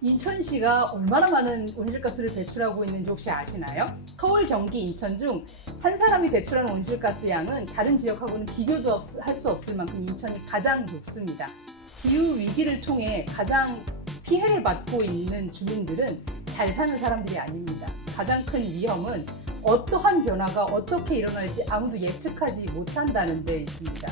인천시가 얼마나 많은 온실가스를 배출하고 있는지 혹시 아시나요? 서울, 경기, 인천 중 한 사람이 배출하는 온실가스 양은 다른 지역하고는 비교도 할 수 없을 만큼 인천이 가장 높습니다. 기후 위기를 통해 가장 피해를 받고 있는 주민들은 잘 사는 사람들이 아닙니다. 가장 큰 위험은 어떠한 변화가 어떻게 일어날지 아무도 예측하지 못한다는 데 있습니다.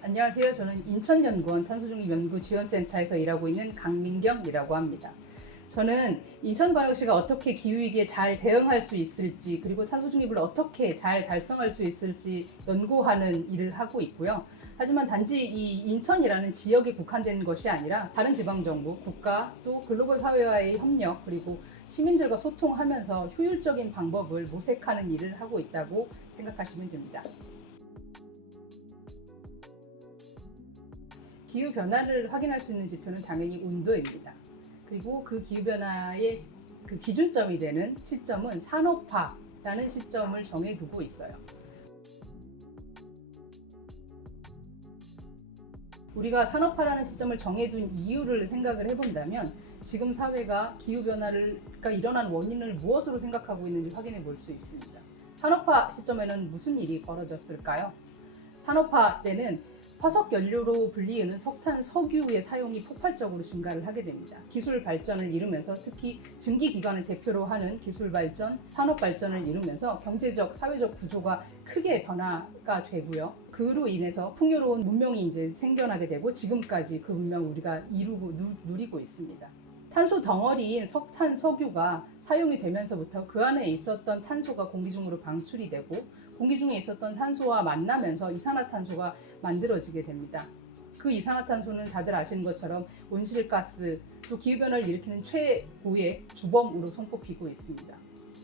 안녕하세요. 저는 인천연구원 탄소중립연구지원센터에서 일하고 있는 강민경이라고 합니다. 저는 인천광역시가 어떻게 기후위기에 잘 대응할 수 있을지, 그리고 탄소중립을 어떻게 잘 달성할 수 있을지 연구하는 일을 하고 있고요. 하지만 단지 이 인천이라는 지역에 국한된 것이 아니라 다른 지방정부, 국가, 또 글로벌 사회와의 협력, 그리고 시민들과 소통하면서 효율적인 방법을 모색하는 일을 하고 있다고 생각하시면 됩니다. 기후변화를 확인할 수 있는 지표는 당연히 온도입니다. 그리고 그 기후변화의 그 기준점이 되는 시점은 산업화라는 시점을 정해두고 있어요. 우리가 산업화라는 시점을 정해둔 이유를 생각을 해본다면 지금 사회가 기후변화가 일어난 원인을 무엇으로 생각하고 있는지 확인해 볼 수 있습니다. 산업화 시점에는 무슨 일이 벌어졌을까요? 산업화 때는 화석 연료로 불리우는 석탄, 석유의 사용이 폭발적으로 증가를 하게 됩니다. 기술 발전을 이루면서 특히 증기 기관을 대표로 하는 기술 발전, 산업 발전을 이루면서 경제적, 사회적 구조가 크게 변화가 되고요. 그로 인해서 풍요로운 문명이 이제 생겨나게 되고 지금까지 그 문명을 우리가 누리고 있습니다. 탄소 덩어리인 석탄, 석유가 사용이 되면서부터 그 안에 있었던 탄소가 공기 중으로 방출이 되고 공기 중에 있었던 산소와 만나면서 이산화탄소가 만들어지게 됩니다. 그 이산화탄소는 다들 아시는 것처럼 온실가스, 또 기후변화를 일으키는 최고의 주범으로 손꼽히고 있습니다.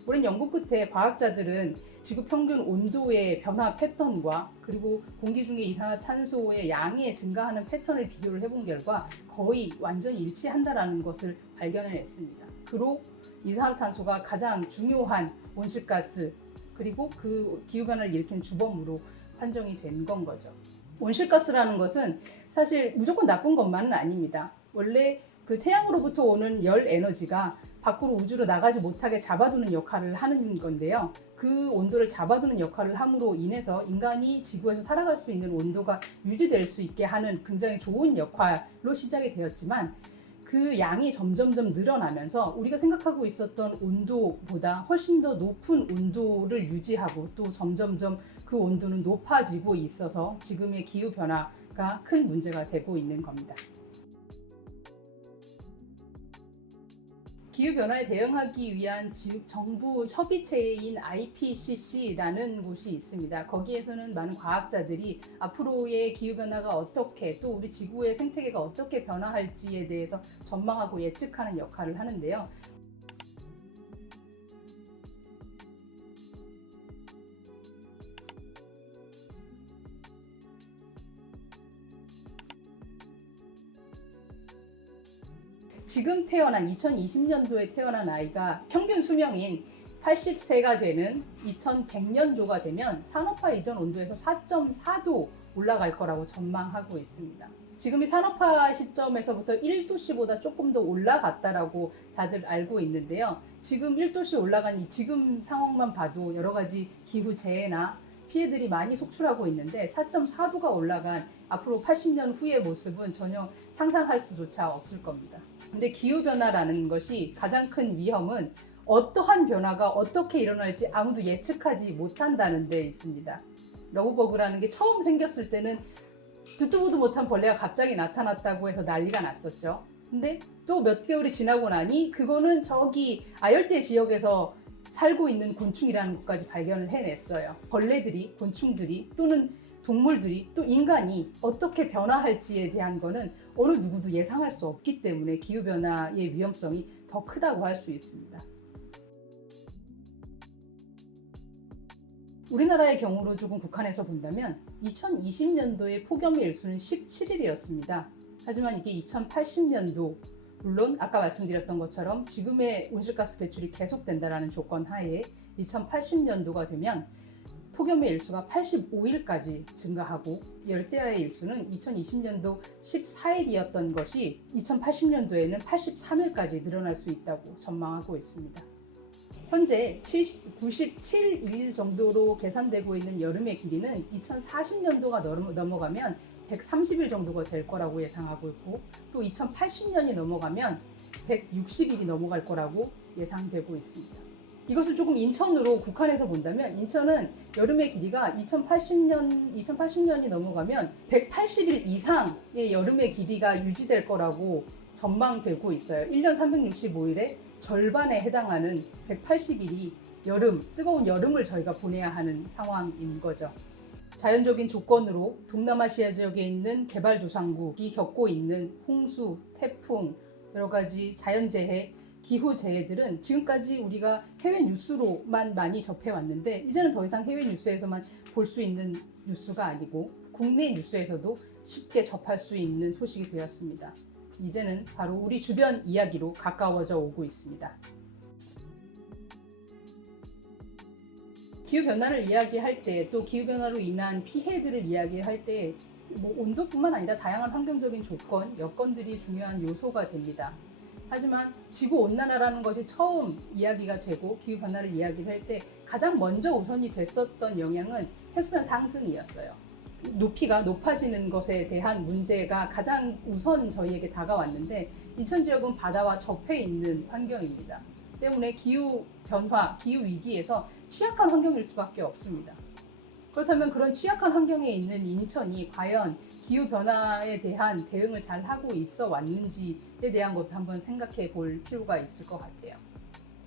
오랜 연구 끝에 과학자들은 지구 평균 온도의 변화 패턴과 그리고 공기 중에 이산화탄소의 양이 증가하는 패턴을 비교를 해본 결과 거의 완전히 일치한다는 것을 발견해냈습니다. 그로 이산화탄소가 가장 중요한 온실가스 그리고 그 기후변화를 일으키는 주범으로 판정이 된 건 거죠. 온실가스라는 것은 사실 무조건 나쁜 것만은 아닙니다. 원래 그 태양으로부터 오는 열 에너지가 밖으로 우주로 나가지 못하게 잡아두는 역할을 하는 건데요. 그 온도를 잡아두는 역할을 함으로 인해서 인간이 지구에서 살아갈 수 있는 온도가 유지될 수 있게 하는 굉장히 좋은 역할로 시작이 되었지만 그 양이 점점점 늘어나면서 우리가 생각하고 있었던 온도보다 훨씬 더 높은 온도를 유지하고 또 점점점 그 온도는 높아지고 있어서 지금의 기후변화가 큰 문제가 되고 있는 겁니다. 기후변화에 대응하기 위한 정부 협의체인 IPCC라는 곳이 있습니다. 거기에서는 많은 과학자들이 앞으로의 기후변화가 어떻게 또 우리 지구의 생태계가 어떻게 변화할지에 대해서 전망하고 예측하는 역할을 하는데요. 지금 태어난 2020년도에 태어난 아이가 평균 수명인 80세가 되는 2100년도가 되면 산업화 이전 온도에서 4.4도 올라갈 거라고 전망하고 있습니다. 지금이 산업화 시점에서부터 1도씨보다 조금 더 올라갔다라고 다들 알고 있는데요. 지금 1도씨 올라간 이 지금 상황만 봐도 여러 가지 기후재해나 피해들이 많이 속출하고 있는데 4.4도가 올라간 앞으로 80년 후의 모습은 전혀 상상할 수조차 없을 겁니다. 근데 기후변화라는 것이 가장 큰 위험은 어떠한 변화가 어떻게 일어날지 아무도 예측하지 못한다는 데 있습니다. 러브버그라는 게 처음 생겼을 때는 듣도 보도 못한 벌레가 갑자기 나타났다고 해서 난리가 났었죠. 근데 또 몇 개월이 지나고 나니 그거는 저기 아열대 지역에서 살고 있는 곤충이라는 것까지 발견을 해냈어요. 벌레들이, 곤충들이 또는 동물들이 또 인간이 어떻게 변화할지에 대한 거는 어느 누구도 예상할 수 없기 때문에 기후변화의 위험성이 더 크다고 할 수 있습니다. 우리나라의 경우로 조금 국한해서 본다면 2020년도의 폭염의 일수는 17일이었습니다. 하지만 이게 2080년도, 물론 아까 말씀드렸던 것처럼 지금의 온실가스 배출이 계속된다는 조건 하에 2080년도가 되면 폭염의 일수가 85일까지 증가하고 열대야의 일수는 2020년도 14일이었던 것이 2080년도에는 83일까지 늘어날 수 있다고 전망하고 있습니다. 현재 97일 정도로 계산되고 있는 여름의 길이는 2040년도가 넘어가면 130일 정도가 될 거라고 예상하고 있고, 또 2080년이 넘어가면 160일이 넘어갈 거라고 예상되고 있습니다. 이것을 조금 인천으로 국한해서 본다면 인천은 여름의 길이가 2080년이 넘어가면 180일 이상의 여름의 길이가 유지될 거라고 전망되고 있어요. 1년 365일에 절반에 해당하는 180일이 뜨거운 여름을 저희가 보내야 하는 상황인 거죠. 자연적인 조건으로 동남아시아 지역에 있는 개발도상국이 겪고 있는 홍수, 태풍, 여러 가지 자연재해, 기후재해들은 지금까지 우리가 해외 뉴스로만 많이 접해왔는데 이제는 더 이상 해외 뉴스에서만 볼 수 있는 뉴스가 아니고 국내 뉴스에서도 쉽게 접할 수 있는 소식이 되었습니다. 이제는 바로 우리 주변 이야기로 가까워져 오고 있습니다. 기후변화를 이야기할 때, 또 기후변화로 인한 피해들을 이야기할 때 온도뿐만 아니라 다양한 환경적인 조건, 여건들이 중요한 요소가 됩니다. 하지만 지구온난화라는 것이 처음 이야기가 되고 기후변화를 이야기할 때 가장 먼저 우선이 됐었던 영향은 해수면 상승이었어요. 높이가 높아지는 것에 대한 문제가 가장 우선 저희에게 다가왔는데 인천 지역은 바다와 접해 있는 환경입니다. 때문에 기후변화, 기후위기에서 취약한 환경일 수밖에 없습니다. 그렇다면 그런 취약한 환경에 있는 인천이 과연 기후변화에 대한 대응을 잘 하고 있어 왔는지에 대한 것도 한번 생각해 볼 필요가 있을 것 같아요.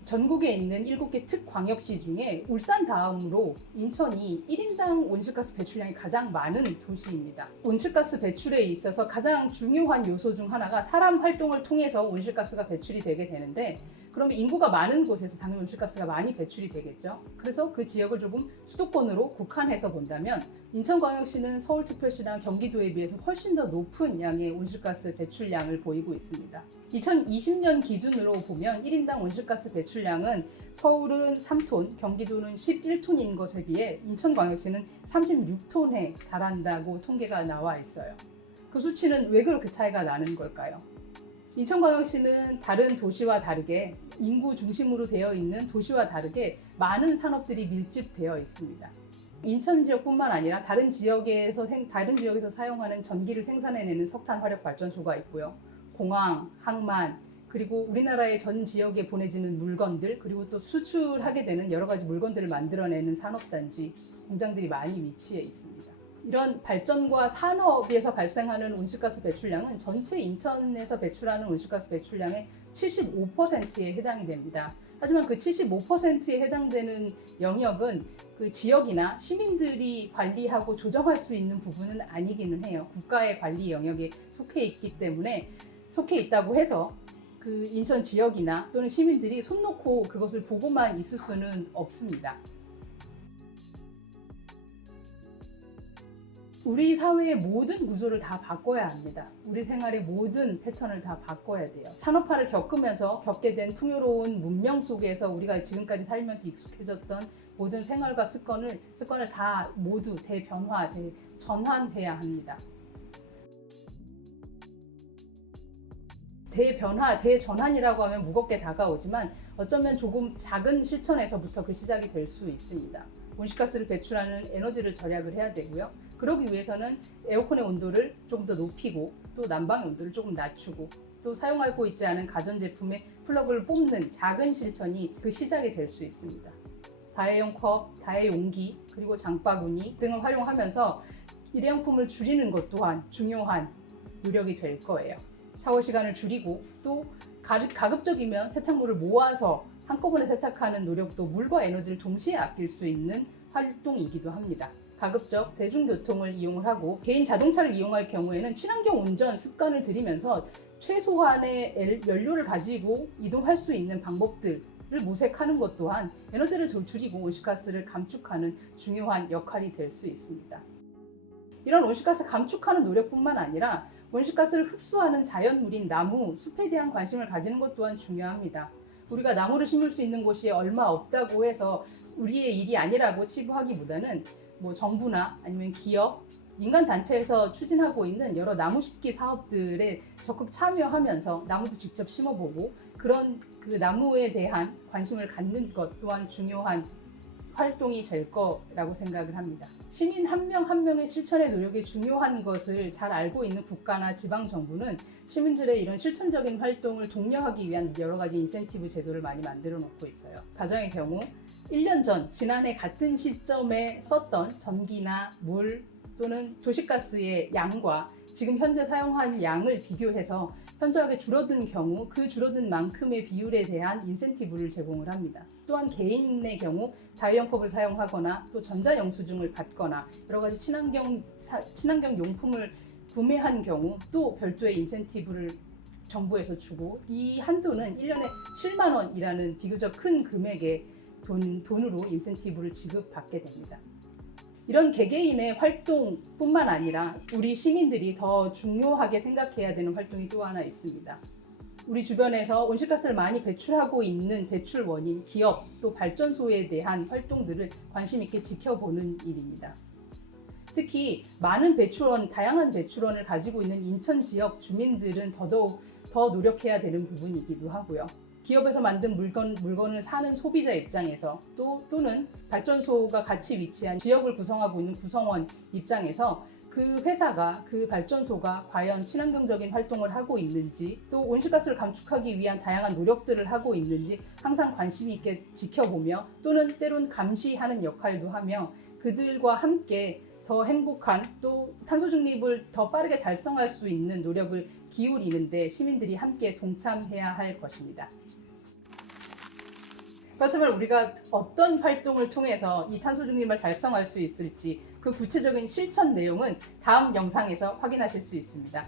전국에 있는 7개 특광역시 중에 울산 다음으로 인천이 1인당 온실가스 배출량이 가장 많은 도시입니다. 온실가스 배출에 있어서 가장 중요한 요소 중 하나가 사람 활동을 통해서 온실가스가 배출이 되게 되는데, 그러면 인구가 많은 곳에서 당연히 온실가스가 많이 배출이 되겠죠. 그래서 그 지역을 조금 수도권으로 국한해서 본다면 인천광역시는 서울특별시랑 경기도에 비해서 훨씬 더 높은 양의 온실가스 배출량을 보이고 있습니다. 2020년 기준으로 보면 1인당 온실가스 배출량은 서울은 3톤, 경기도는 11톤인 것에 비해 인천광역시는 36톤에 달한다고 통계가 나와 있어요. 그 수치는 왜 그렇게 차이가 나는 걸까요? 인천광역시는 다른 도시와 다르게 인구 중심으로 되어 있는 도시와 다르게 많은 산업들이 밀집되어 있습니다. 인천 지역뿐만 아니라 다른 지역에서 사용하는 전기를 생산해내는 석탄 화력 발전소가 있고요. 공항, 항만, 그리고 우리나라의 전 지역에 보내지는 물건들, 그리고 또 수출하게 되는 여러 가지 물건들을 만들어내는 산업단지, 공장들이 많이 위치해 있습니다. 이런 발전과 산업에서 발생하는 온실가스 배출량은 전체 인천에서 배출하는 온실가스 배출량의 75%에 해당이 됩니다. 하지만 그 75%에 해당되는 영역은 그 지역이나 시민들이 관리하고 조정할 수 있는 부분은 아니기는 해요. 국가의 관리 영역에 속해 있다고 해서 그 인천 지역이나 또는 시민들이 손 놓고 그것을 보고만 있을 수는 없습니다. 우리 사회의 모든 구조를 다 바꿔야 합니다. 우리 생활의 모든 패턴을 다 바꿔야 돼요. 산업화를 겪게 된 풍요로운 문명 속에서 우리가 지금까지 살면서 익숙해졌던 모든 생활과 습관을 다 모두 대전환해야 합니다. 대전환이라고 하면 무겁게 다가오지만 어쩌면 조금 작은 실천에서부터 그 시작이 될 수 있습니다. 온실가스를 배출하는 에너지를 절약을 해야 되고요. 그러기 위해서는 에어컨의 온도를 조금 더 높이고 또 난방의 온도를 조금 낮추고 또 사용하고 있지 않은 가전제품의 플러그를 뽑는 작은 실천이 그 시작이 될 수 있습니다. 다회용 컵, 다회용기, 그리고 장바구니 등을 활용하면서 일회용품을 줄이는 것 또한 중요한 노력이 될 거예요. 샤워 시간을 줄이고 또 가급적이면 세탁물을 모아서 한꺼번에 세탁하는 노력도 물과 에너지를 동시에 아낄 수 있는 활동이기도 합니다. 가급적 대중교통을 이용을 하고 개인 자동차를 이용할 경우에는 친환경 운전 습관을 들이면서 최소한의 연료를 가지고 이동할 수 있는 방법들 모색하는 것 또한 에너지를 줄이고 온실가스를 감축하는 중요한 역할이 될 수 있습니다. 이런 온실가스 감축하는 노력뿐만 아니라 온실가스를 흡수하는 자연물인 나무, 숲에 대한 관심을 가지는 것 또한 중요합니다. 우리가 나무를 심을 수 있는 곳이 얼마 없다고 해서 우리의 일이 아니라고 치부하기보다는 정부나 아니면 기업, 민간 단체에서 추진하고 있는 여러 나무 심기 사업들에 적극 참여하면서 나무도 직접 심어보고 그런 그 나무에 대한 관심을 갖는 것 또한 중요한 활동이 될 거라고 생각을 합니다. 시민 한 명 한 명의 실천의 노력이 중요한 것을 잘 알고 있는 국가나 지방 정부는 시민들의 이런 실천적인 활동을 독려하기 위한 여러 가지 인센티브 제도를 많이 만들어 놓고 있어요. 가정의 경우 1년 전 지난해 같은 시점에 썼던 전기나 물 또는 도시가스의 양과 지금 현재 사용한 양을 비교해서 현저하게 줄어든 경우 그 줄어든 만큼의 비율에 대한 인센티브를 제공을 합니다. 또한 개인의 경우 다이언컵을 사용하거나 또 전자영수증을 받거나 여러 가지 친환경 용품을 구매한 경우 또 별도의 인센티브를 정부에서 주고 이 한도는 1년에 7만 원이라는 비교적 큰 금액의 돈으로 인센티브를 지급받게 됩니다. 이런 개개인의 활동뿐만 아니라 우리 시민들이 더 중요하게 생각해야 되는 활동이 또 하나 있습니다. 우리 주변에서 온실가스를 많이 배출하고 있는 배출 원인, 기업 또 발전소에 대한 활동들을 관심 있게 지켜보는 일입니다. 특히 많은 다양한 배출원을 가지고 있는 인천 지역 주민들은 더더욱 더 노력해야 되는 부분이기도 하고요. 기업에서 만든 물건을 사는 소비자 입장에서 또는 발전소가 같이 위치한 지역을 구성하고 있는 구성원 입장에서 그 회사가 그 발전소가 과연 친환경적인 활동을 하고 있는지 또 온실가스를 감축하기 위한 다양한 노력들을 하고 있는지 항상 관심 있게 지켜보며 또는 때론 감시하는 역할도 하며 그들과 함께 더 행복한 또 탄소 중립을 더 빠르게 달성할 수 있는 노력을 기울이는데 시민들이 함께 동참해야 할 것입니다. 그렇다면 우리가 어떤 활동을 통해서 이 탄소 중립을 달성할 수 있을지 그 구체적인 실천 내용은 다음 영상에서 확인하실 수 있습니다.